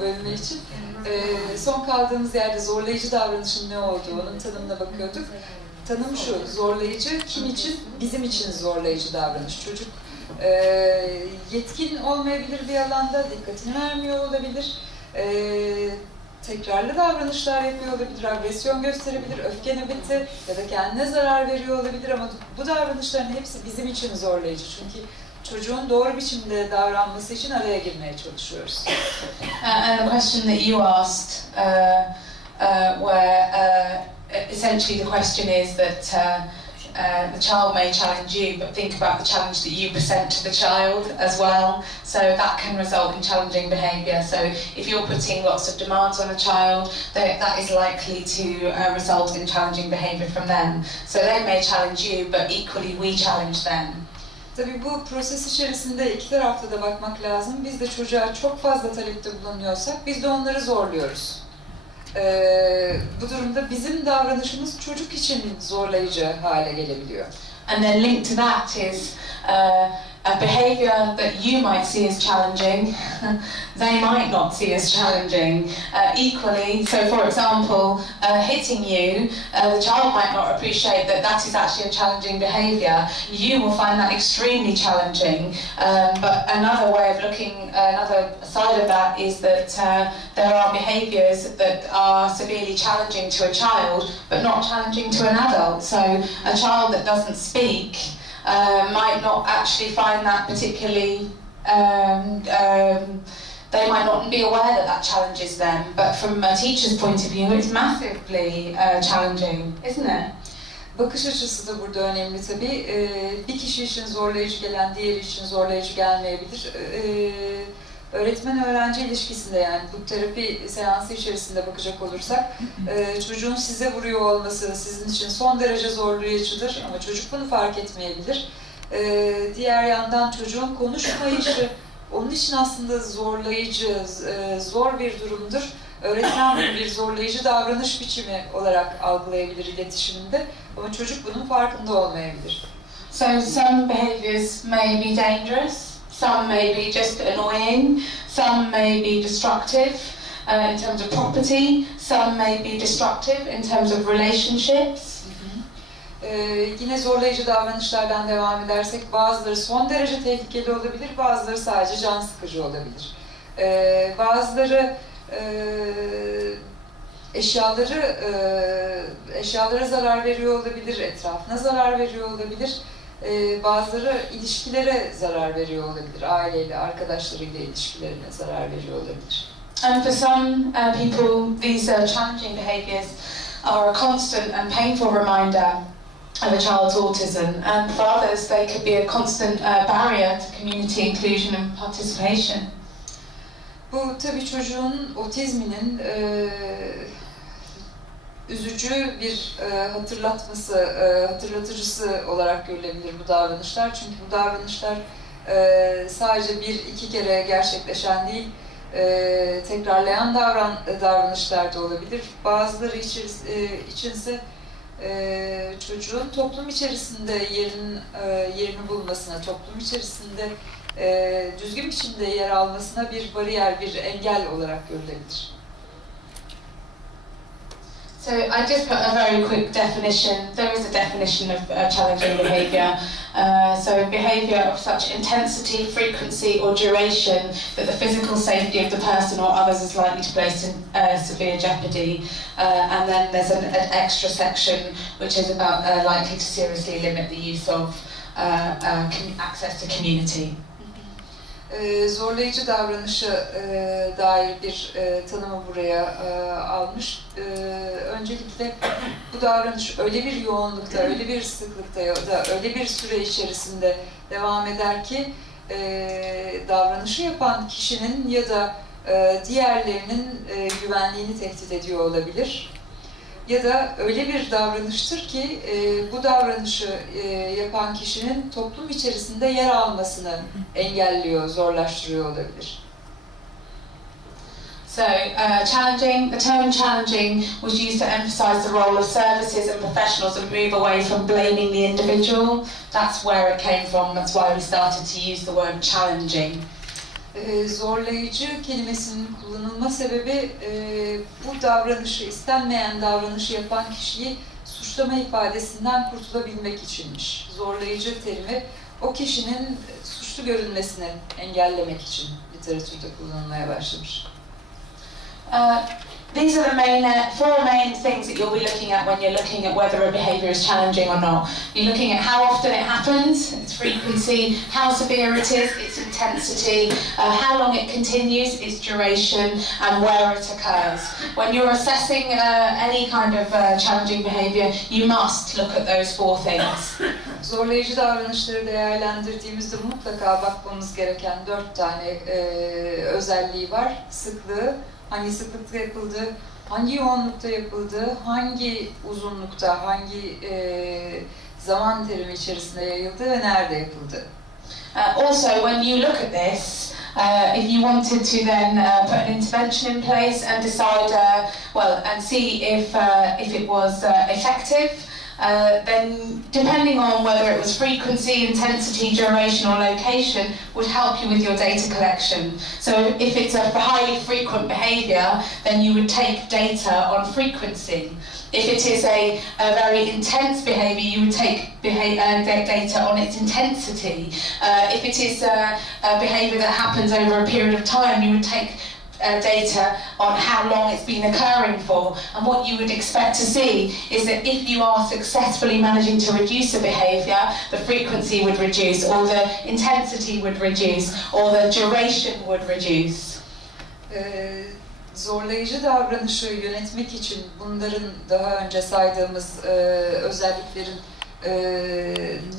bölümü için. Ee, son kaldığımız yerde zorlayıcı davranışın ne olduğu, onun tanımına bakıyorduk. Tanım şu, zorlayıcı kim için? Bizim için zorlayıcı davranış. Çocuk e, yetkin olmayabilir bir alanda, dikkatini vermiyor olabilir. E, tekrarlı davranışlar yapıyor olabilir, agresyon gösterebilir, öfke nöbeti ya da kendine zarar veriyor olabilir ama bu davranışların hepsi bizim için zorlayıcı. Çünkü çocuğun doğru biçimde davranması için araya girmeye çalışıyoruz. Uh, and the question that you asked, uh, uh, where uh, essentially the question is that uh, uh, the child may challenge you, but think about the challenge that you present to the child as well. So that can result in challenging behaviour. So if you're putting lots of demands on a child, that, that is likely to uh, result in challenging behaviour from them. So they may challenge you, but equally we challenge them. Tabii bu proses içerisinde iki tarafta da bakmak lazım. Biz de çocuğa çok fazla talepte bulunuyorsak biz de onları zorluyoruz. Ee, bu durumda bizim davranışımız çocuk için zorlayıcı hale gelebiliyor. And then linked to that is uh, a behaviour that you might see as challenging, they might not see as challenging. Uh, equally, so for example, uh, hitting you, uh, the child might not appreciate that that is actually a challenging behaviour. You will find that extremely challenging. Um, but another way of looking, another side of that is that uh, there are behaviours that are severely challenging to a child, but not challenging to an adult. So a child that doesn't speak uh, might not actually find that particularly. Um, um, they might not be aware that that challenges them, but from a teacher's point of view, it's massively uh, challenging, isn't it? Bakış açısı da burada önemli tabii. Ee, bir kişi için zorlayıcı gelen diğeri için zorlayıcı gelmeyebilir. Ee, öğretmen-öğrenci ilişkisinde yani bu terapi seansı içerisinde bakacak olursak e, çocuğun size vuruyor olması sizin için son derece zorlayıcıdır ama çocuk bunu fark etmeyebilir. Ee, diğer yandan çocuğun konuşmayışı onun için aslında zorlayıcı, e, zor bir durumdur. Öğretmen bunu bir zorlayıcı davranış biçimi olarak algılayabilir iletişiminde ama çocuk bunun farkında olmayabilir. So some behaviours may be dangerous, some may be just annoying, some may be destructive uh, in terms of property, some may be destructive in terms of relationships. Ee, yine zorlayıcı davranışlardan devam edersek bazıları son derece tehlikeli olabilir, bazıları sadece can sıkıcı olabilir. Ee, bazıları e, eşyaları e, eşyalara zarar veriyor olabilir, etrafına zarar veriyor olabilir. Ee, bazıları ilişkilere zarar veriyor olabilir, aileyle, arkadaşlarıyla ilişkilerine zarar veriyor olabilir. And for some uh, people, these uh, challenging behaviours are a constant and painful reminder of a child's autism, and for others, they could be a constant uh, barrier to community inclusion and participation. Bu tabii çocuğun otizminin e, üzücü bir e, hatırlatması, e, hatırlatıcısı olarak görülebilir bu davranışlar. Çünkü bu davranışlar e, sadece bir iki kere gerçekleşen değil, e, tekrarlayan davran davranışlar da olabilir. Bazıları için, e, içinse e, çocuğun toplum içerisinde yerin e, yerini bulmasına, toplum içerisinde e, düzgün biçimde yer almasına bir bariyer, bir engel olarak görülebilir. So I just put a very quick definition. There is a definition of uh, challenging behaviour. Uh, so behaviour of such intensity, frequency or duration that the physical safety of the person or others is likely to place in uh, severe jeopardy. Uh, and then there's an, an extra section which is about uh, likely to seriously limit the use of uh, access to community. E, zorlayıcı davranışı e, dair bir e, tanımı buraya e, almış. E, öncelikle bu davranış öyle bir yoğunlukta, öyle bir sıklıkta ya da öyle bir süre içerisinde devam eder ki davranışı yapan kişinin ya da diğerlerinin güvenliğini tehdit ediyor olabilir. Ya da öyle bir davranıştır ki e, bu davranışı e, yapan kişinin toplum içerisinde yer almasını engelliyor, zorlaştırıyor olabilir. So, uh, challenging, the term challenging was used to emphasise the role of services and professionals and move away from blaming the individual. That's where it came from, that's why we started to use the word challenging. Ee, zorlayıcı kelimesinin kullanılma sebebi e, bu davranışı, istenmeyen davranışı yapan kişiyi suçlama ifadesinden kurtulabilmek içinmiş. Zorlayıcı terimi o kişinin suçlu görünmesini engellemek için literatürde kullanılmaya başlamış. Uh, these are the main uh, four main things that you'll be looking at when you're looking at whether a behaviour is challenging or not. You're looking at how often it happens, its frequency, how severe it is, its intensity, uh, how long it continues, its duration, and where it occurs. When you're assessing uh, any kind of uh, challenging behaviour, you must look at those four things. Zorlayıcı davranışları değerlendirdiğimizde mutlaka bakmamız gereken dört tane özelliği var. Sıklığı, hangi sıklıkta yapıldığı, hangi yoğunlukta yapıldığı, hangi uzunlukta, hangi e, zaman terimi içerisinde yayıldığı ve nerede yapıldığı. Uh, also, when you look at this, uh, if you wanted to then uh, put an intervention in place and decide, uh, well, and see if uh, if it was uh, effective, uh, then depending on whether it was frequency, intensity, duration or location would help you with your data collection. So if it's a highly frequent behaviour, then you would take data on frequency. If it is a, a very intense behaviour, you would take uh, data on its intensity. Uh, if it is a, a behaviour that happens over a period of time, you would take uh, data on how long it's been occurring for. And what you would expect to see is that if you are successfully managing to reduce a behaviour, the frequency would reduce, or the intensity would reduce, or the duration would reduce. Ee, zorlayıcı davranışı yönetmek için bunların daha önce saydığımız e, özelliklerin e,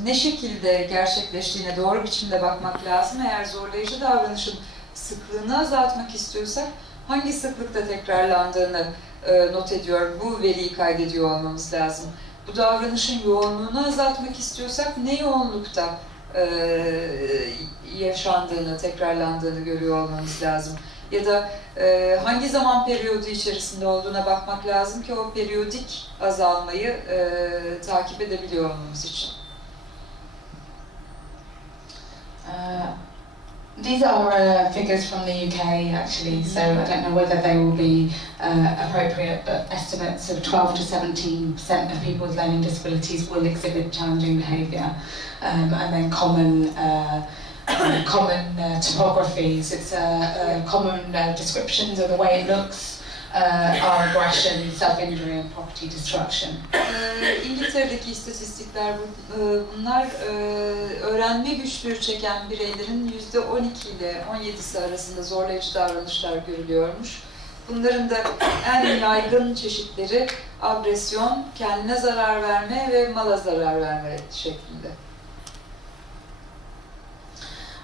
ne şekilde gerçekleştiğine doğru biçimde bakmak lazım. Eğer zorlayıcı davranışın sıklığını azaltmak istiyorsak hangi sıklıkta tekrarlandığını e, not ediyor, bu veriyi kaydediyor olmamız lazım. Bu davranışın yoğunluğunu azaltmak istiyorsak ne yoğunlukta e, yaşandığını, tekrarlandığını görüyor olmamız lazım. Ya da e, hangi zaman periyodu içerisinde olduğuna bakmak lazım ki o periyodik azalmayı e, takip edebiliyor olmamız için. Uh, these are uh, figures from the UK actually, so I don't know whether they will be uh, appropriate, but estimates of 12 to 17% of people with learning disabilities will exhibit challenging behaviour. Um, and then common uh, common uh, topographies, it's uh, uh, common descriptions of the way it looks, uh, are aggression, self-injury and property destruction. E, İngiltere'deki istatistikler bu- e, bunlar e, öğrenme güçlüğü çeken bireylerin yüzde 12 ile 17'si arasında zorlayıcı davranışlar görülüyormuş. Bunların da en yaygın çeşitleri agresyon, kendine zarar verme ve mala zarar verme şeklinde.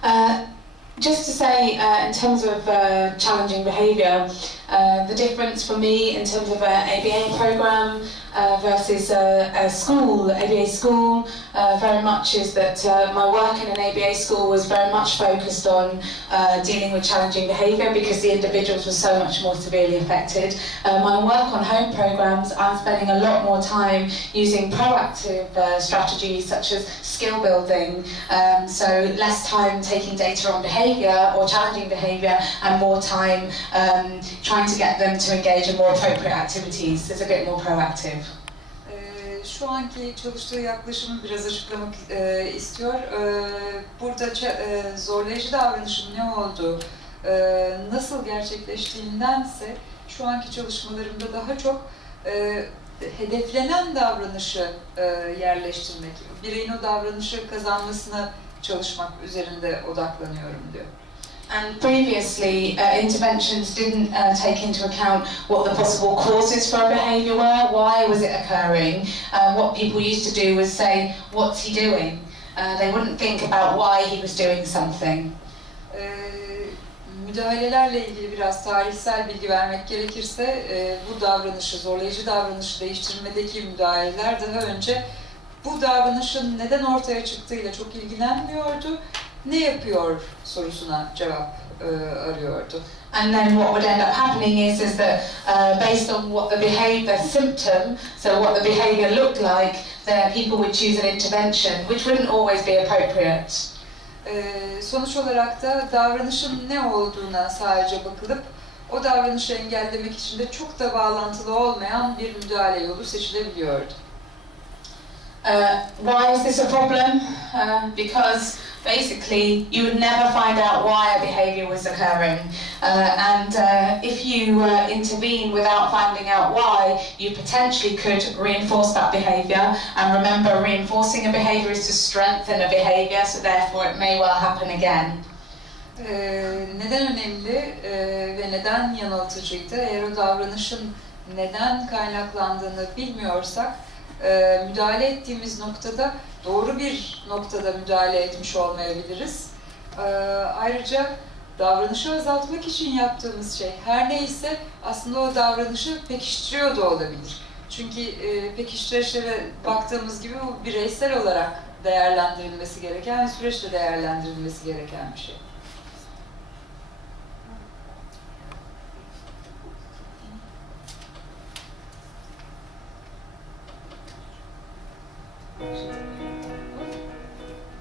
Uh, just to say, uh, in terms of uh, challenging behaviour, uh, the difference for me in terms of an ABA programme uh, versus a, a school, ABA school, uh, very much is that uh, my work in an ABA school was very much focused on uh, dealing with challenging behaviour because the individuals were so much more severely affected. Uh, my work on home programmes, I'm spending a lot more time using proactive uh, strategies such as skill building, um, so less time taking data on behaviour or challenging behaviour and more time um, trying to get them to engage in more appropriate activities. It's a bit more proactive. Ee, Şu anki çalıştığı yaklaşımı biraz açıklamak e, istiyor. Ee, Burada e, zorlayıcı davranışın ne olduğu, e, nasıl gerçekleştiğindense şu anki çalışmalarımda daha çok e, hedeflenen davranışı e, yerleştirmek, bireyin o davranışı kazanmasına çalışmak üzerinde odaklanıyorum diyor. And previously, uh, interventions didn't uh, take into account what the possible causes for a behaviour were, why was it occurring. Uh, what people used to do was say, what's he doing? Uh, they wouldn't think about why he was doing something. Ee, müdahalelerle ilgili biraz tarihsel bilgi vermek gerekirse e, bu davranışı, zorlayıcı davranışı değiştirmedeki müdahaleler daha önce bu davranışın neden ortaya çıktığıyla çok ilgilenmiyordu. Ne yapıyor sorusuna cevap e, arıyordu. And then what would end up happening is, is that uh, based on what the behaviour symptom, so what the behaviour looked like, then people would choose an intervention, which wouldn't always be appropriate. E, sonuç olarak da davranışın ne olduğuna sadece bakılıp o davranışı engellemek için de çok da bağlantılı olmayan bir müdahale yolu seçilebiliyordu. Uh, why is this a problem? Uh, because basically you would never find out why a behaviour was occurring. Uh, and uh, if you uh, intervene without finding out why, you potentially could reinforce that behaviour. And remember, reinforcing a behaviour is to strengthen a behaviour, so therefore it may well happen again. Neden önemli ve neden yanıltıcıydı? Eğer o davranışın neden kaynaklandığını bilmiyorsak, e, müdahale ettiğimiz noktada doğru bir noktada müdahale etmiş olmayabiliriz. E, ayrıca davranışı azaltmak için yaptığımız şey her neyse aslında o davranışı pekiştiriyor da olabilir. Çünkü e, pekiştireçlere baktığımız gibi bu bireysel olarak değerlendirilmesi gereken, süreçte değerlendirilmesi gereken bir şey.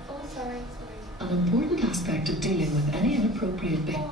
Oh, An important aspect of dealing with any inappropriate behavior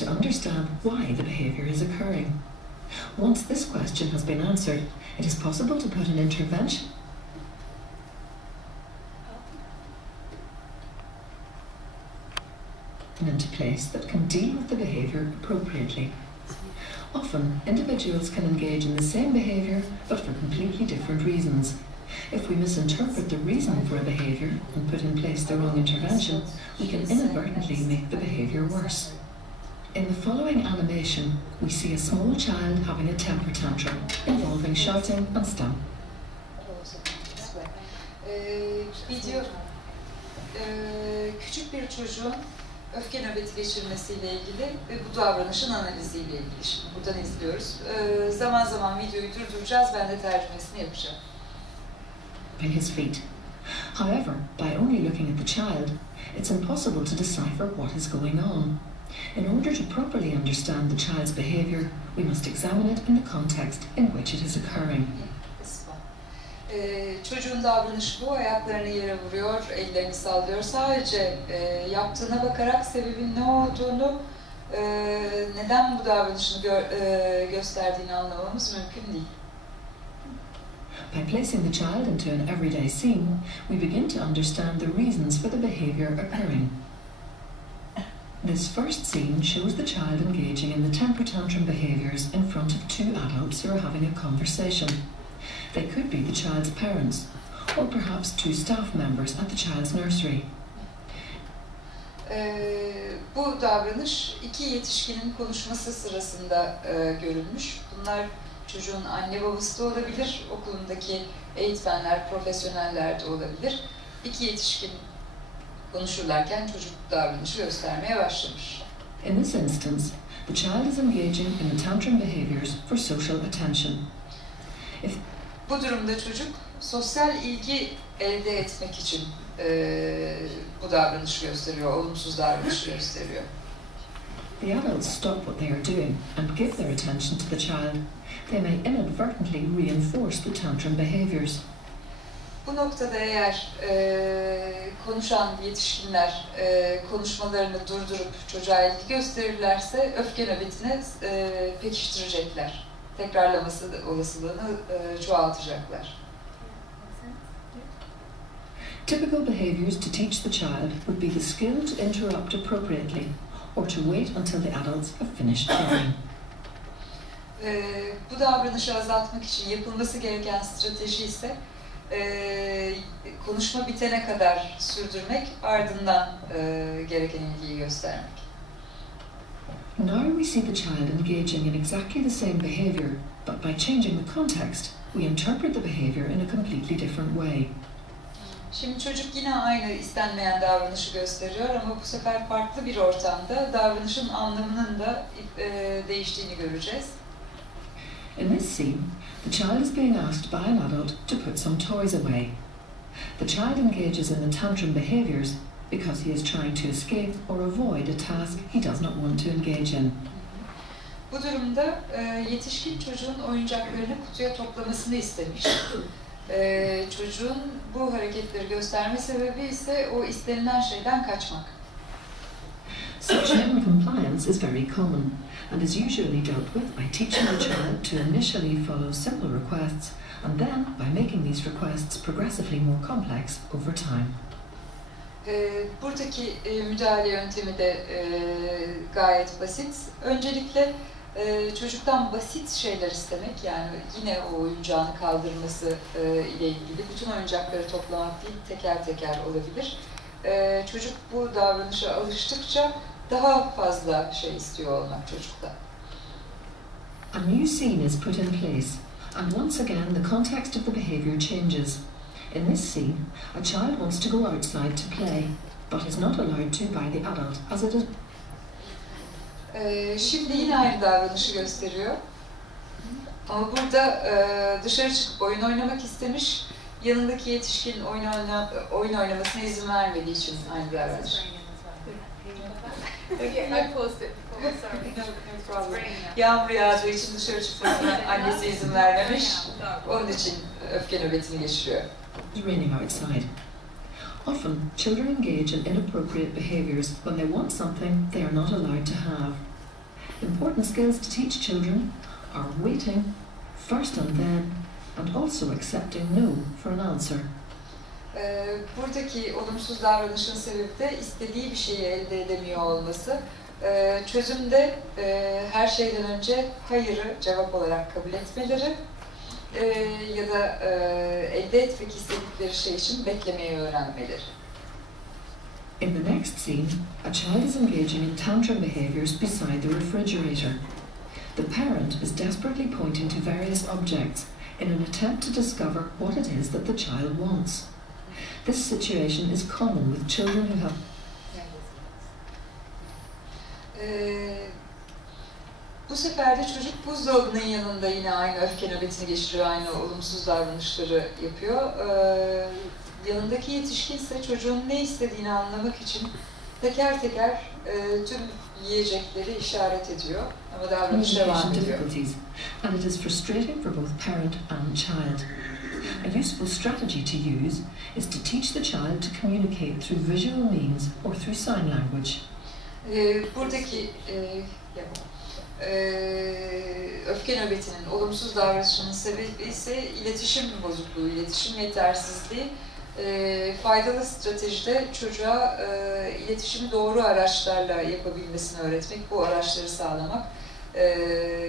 to understand why the behavior is occurring. Once this question has been answered, it is possible to put an intervention into place that can deal with the behavior appropriately. Often, individuals can engage in the same behavior but for completely different reasons. If we misinterpret the reason for a behavior and put in place the wrong intervention, we can inadvertently make the behavior worse. In the following animation, we see a small child having a temper tantrum involving shouting and stamping. Ee, video ee, küçük bir çocuğun öfke nöbeti geçirmesiyle ilgili ve bu davranışın analiziyle ilgili. Şimdi buradan izliyoruz. Ee, zaman zaman videoyu durduracağız, ben de tercümesini yapacağım. by his feet. However, by only looking at the child, it's impossible to decipher what is going on. In order to properly understand the child's behaviour, we must examine it in the context in which it is occurring. Ee, çocuğun davranışı bu, ayaklarını yere vuruyor, ellerini sallıyor. Sadece e, yaptığına bakarak sebebin ne olduğunu, e, neden bu davranışını gö- e, gösterdiğini anlamamız mümkün değil. By placing the child into an everyday scene, we begin to understand the reasons for the behaviour occurring. This first scene shows the child engaging in the temper tantrum behaviours in front of two adults who are having a conversation. They could be the child's parents, or perhaps two staff members at the child's nursery. Ee, bu davranış iki yetişkinin konuşması sırasında e, görülmüş. Bunlar çocuğun anne babası da olabilir, okulundaki eğitmenler, profesyoneller de olabilir. İki yetişkin konuşurlarken çocuk davranışı göstermeye başlamış. In this instance, the child is engaging in tantrum behaviours for social attention. Bu durumda çocuk sosyal ilgi elde etmek için e, bu davranışı gösteriyor, olumsuz davranışı gösteriyor. The adults stop what they are doing and give their attention to the child. They may inadvertently reinforce the tantrum behaviours. Bu noktada eğer e, konuşan yetişkinler e, konuşmalarını durdurup çocuğa ilgi gösterirlerse öfke nöbetini e, pekiştirecekler. Tekrarlaması olasılığını e, çoğaltacaklar. Typical behaviours to teach the child would be the skill to interrupt appropriately or to wait until the adults have finished talking. E, bu davranışı azaltmak için yapılması gereken strateji ise e, konuşma bitene kadar sürdürmek, ardından e, gereken ilgiyi göstermek. Now we see the child engaging in exactly the same behaviour, but by changing the context, we interpret the behaviour in a completely different way. Şimdi çocuk yine aynı istenmeyen davranışı gösteriyor ama bu sefer farklı bir ortamda davranışın anlamının da e, değiştiğini göreceğiz. In this scene, the child is being asked by an adult to put some toys away. The child engages in the tantrum behaviours because he is trying to escape or avoid a task he does not want to engage in. Bu durumda e, yetişkin çocuğun oyuncaklarını kutuya toplamasını istemiş. E, çocuğun bu hareketleri gösterme sebebi ise o istenilen şeyden kaçmak. Such non-compliance is very common and is usually dealt with by teaching the child to initially follow simple requests and then by making these requests progressively more complex over time. E, buradaki e, müdahale yöntemi de e, gayet basit. Öncelikle e, çocuktan basit şeyler istemek, yani yine o oyuncağını kaldırması ile ilgili bütün oyuncakları toplamak değil, teker teker olabilir. Çocuk bu davranışa alıştıkça daha fazla şey istiyor olmak çocukta. A new scene is put in place and once again the context of the behaviour changes. In this scene, a child wants to go outside to play but is not allowed to by the adult as it is Ee, şimdi yine aynı davranışı gösteriyor. Ama burada e, dışarı çıkıp oyun oynamak istemiş. Yanındaki yetişkin oyun, oyna, oyun oynamasına izin vermediği için aynı davranış. Yeah, I paused it before, sorry. No, no It's problem. raining out. Yağmur yağdığı için dışarı çıkmasına annesi izin vermemiş. No. Onun için öfke nöbetini geçiriyor. raining outside. Often, children engage in inappropriate behaviours when they want something they are not allowed to have. Important skills to teach children are waiting, first and then, and also accepting no for an answer. Ee, buradaki olumsuz davranışın sebebi de istediği bir şeyi elde edemiyor olması. Ee, çözümde e, her şeyden önce hayırı cevap olarak kabul etmeleri e, ya da e, elde etmek istedikleri şey için beklemeyi öğrenmeleri. In the next scene, a child is engaging in tantrum behaviours beside the refrigerator. The parent is desperately pointing to various objects in an attempt to discover what it is that the child wants. This situation is common with children who have Ee, bu sefer de çocuk buzdolabının yanında yine aynı öfke nöbetini geçiriyor, aynı olumsuz davranışları yapıyor. Ee, yanındaki yetişkin ise çocuğun ne istediğini anlamak için teker teker e, tüm yiyecekleri işaret ediyor. Ama davranış devam ediyor. and it is frustrating for both parent and child. A useful strategy to use is to teach the child to communicate through visual means or through sign language. Ee, buradaki e, e, öfke nöbetinin, olumsuz davranışının sebebi ise iletişim bozukluğu, iletişim yetersizliği. E, faydalı stratejide çocuğa e, iletişimi doğru araçlarla yapabilmesini öğretmek, bu araçları sağlamak. E,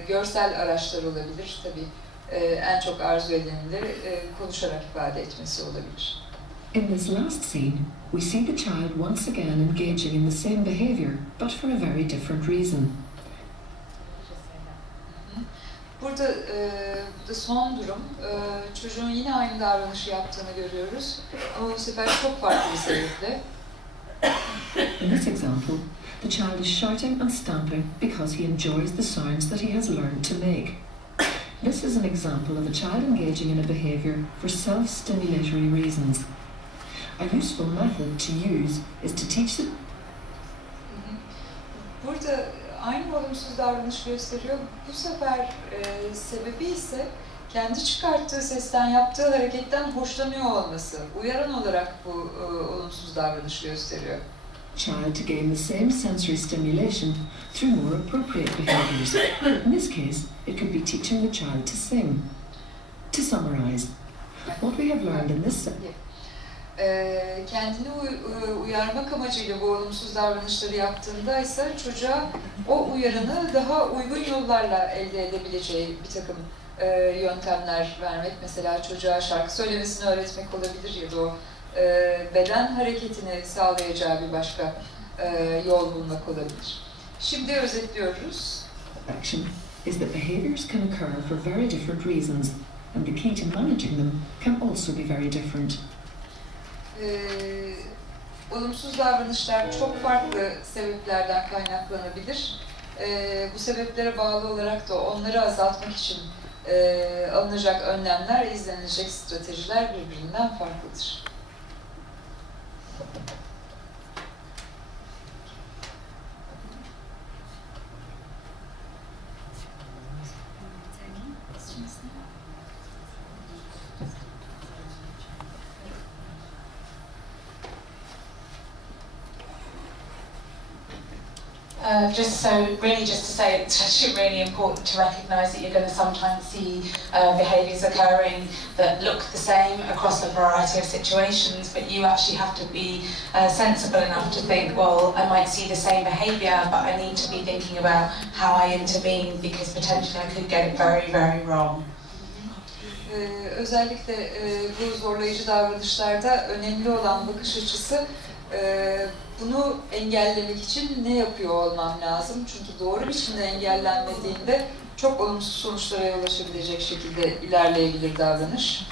görsel araçlar olabilir tabii. E, en çok arzu edilenleri e, konuşarak ifade etmesi olabilir. In this last scene, we see the child once again engaging in the same behaviour, but for a very different reason. Burada e, son durum, e, çocuğun yine aynı davranışı yaptığını görüyoruz ama bu sefer çok farklı bir sebeple. In this example, the child is shouting and stamping because he enjoys the sounds that he has learned to make. This is an example of a child engaging in a behaviour for self-stimulatory reasons. A useful method to use is to teach the Hı hı. Burada aynı olumsuz davranış gösteriyor. Bu sefer e, sebebi ise kendi çıkarttığı sesten, yaptığı hareketten hoşlanıyor olması. Uyaran olarak bu e, olumsuz davranış gösteriyor. child to gain the same sensory stimulation through more appropriate behaviours. In this case, it could be teaching the child to sing. To summarise, what we have learned in this E, kendini uy- uyarmak amacıyla bu olumsuz davranışları yaptığında ise çocuğa o uyarını daha uygun yollarla elde edebileceği bir takım e, yöntemler vermek. Mesela çocuğa şarkı söylemesini öğretmek olabilir ya da o e, beden hareketini sağlayacağı bir başka e, yol bulmak olabilir. Şimdi özetliyoruz. Action is that behaviours can occur for very different reasons, and the key to managing them can also be very different. Ee, olumsuz davranışlar çok farklı sebeplerden kaynaklanabilir. Ee, bu sebeplere bağlı olarak da onları azaltmak için e, alınacak önlemler, izlenilecek stratejiler birbirinden farklıdır. Uh, just so, really, just to say, it's actually really important to recognise that you're going to sometimes see uh, behaviours occurring that look the same across a variety of situations, but you actually have to be uh, sensible enough to think, well, I might see the same behaviour, but I need to be thinking about how I intervene because potentially I could get it very, very wrong. Ee, özellikle e, bu zorlayıcı davranışlarda önemli olan bakış açısı e, bunu engellemek için ne yapıyor olmam lazım? Çünkü doğru biçimde engellenmediğinde çok olumsuz sonuçlara yol açabilecek şekilde ilerleyebilir davranış.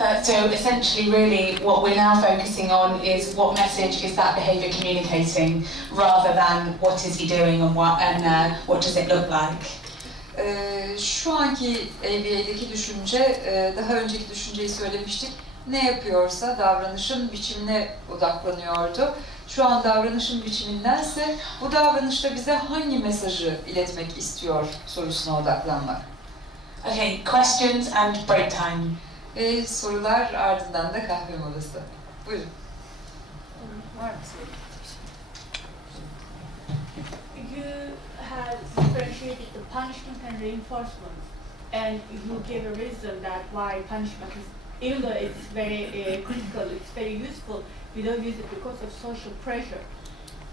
Uh, so essentially, really, what we're now focusing on is what message is that behaviour communicating, rather than what is he doing and what and uh, what does it look like. Ee, şu anki ABA'deki düşünce, e, daha önceki düşünceyi söylemiştik. Ne yapıyorsa davranışın biçimine odaklanıyordu. Şu an davranışın biçimindense bu davranışta bize hangi mesajı iletmek istiyor sorusuna odaklanmak. Okay, questions and break time. Ve sorular ardından da kahve molası. Buyurun. Var mı soru? You have differentiated the punishment and reinforcement, and you gave a reason that why punishment is, even though it's very uh, critical, it's very useful, we don't use it because of social pressure.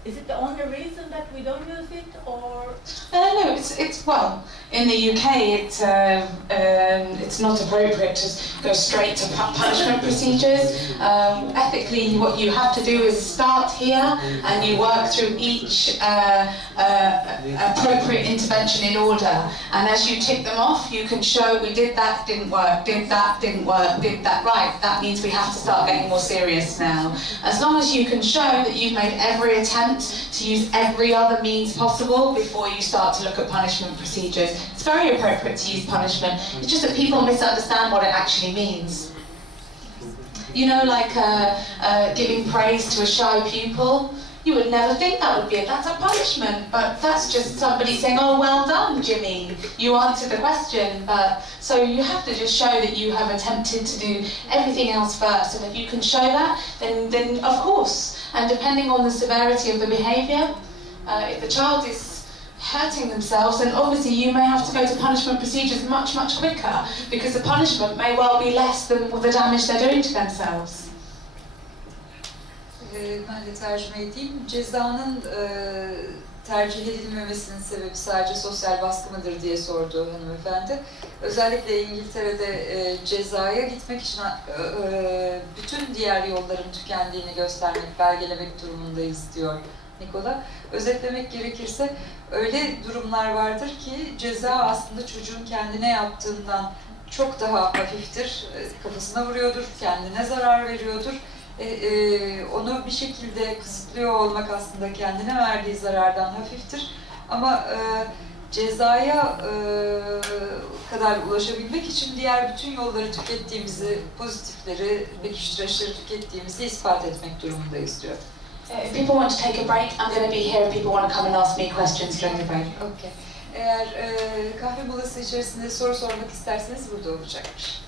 Is it the only reason that we don't use it, or Uh, no, it's it's well in the UK it's uh, um, it's not appropriate to go straight to punishment procedures. Um, ethically, what you have to do is start here and you work through each uh, uh, appropriate intervention in order. And as you tick them off, you can show we did that, didn't work, did that, didn't work, did that right. That means we have to start getting more serious now. As long as you can show that you've made every attempt to use every other means possible before you start to look at punishment procedures. It's very appropriate to use punishment. It's just that people misunderstand what it actually means. You know, like uh, uh, giving praise to a shy pupil. You would never think that would be. That's a punishment, but that's just somebody saying, "Oh, well done, Jimmy. You answered the question." But so you have to just show that you have attempted to do everything else first, and if you can show that, then then of course. And depending on the severity of the behaviour, uh, if the child is hurting themselves, then obviously you may have to go to punishment procedures much much quicker because the punishment may well be less than the damage they're doing to themselves. Ee, ben de tercüme edeyim. Cezanın e, tercih edilmemesinin sebebi sadece sosyal baskı mıdır diye sordu hanımefendi. Özellikle İngiltere'de e, cezaya gitmek için e, e, diğer yolların tükendiğini göstermek, belgelemek durumundayız diyor Nikola. Özetlemek gerekirse öyle durumlar vardır ki ceza aslında çocuğun kendine yaptığından çok daha hafiftir. E, Kafasına vuruyordur, kendine zarar veriyordur e, e, onu bir şekilde kısıtlıyor olmak aslında kendine verdiği zarardan hafiftir. Ama e, cezaya e, kadar ulaşabilmek için diğer bütün yolları tükettiğimizi, pozitifleri, pekiştireçleri tükettiğimizi ispat etmek durumundayız diyor. Uh, If people want to take a break, I'm going to be here if people want to come and ask me questions during the break. Okay. Eğer e, kahve molası içerisinde soru sormak isterseniz burada olacakmış.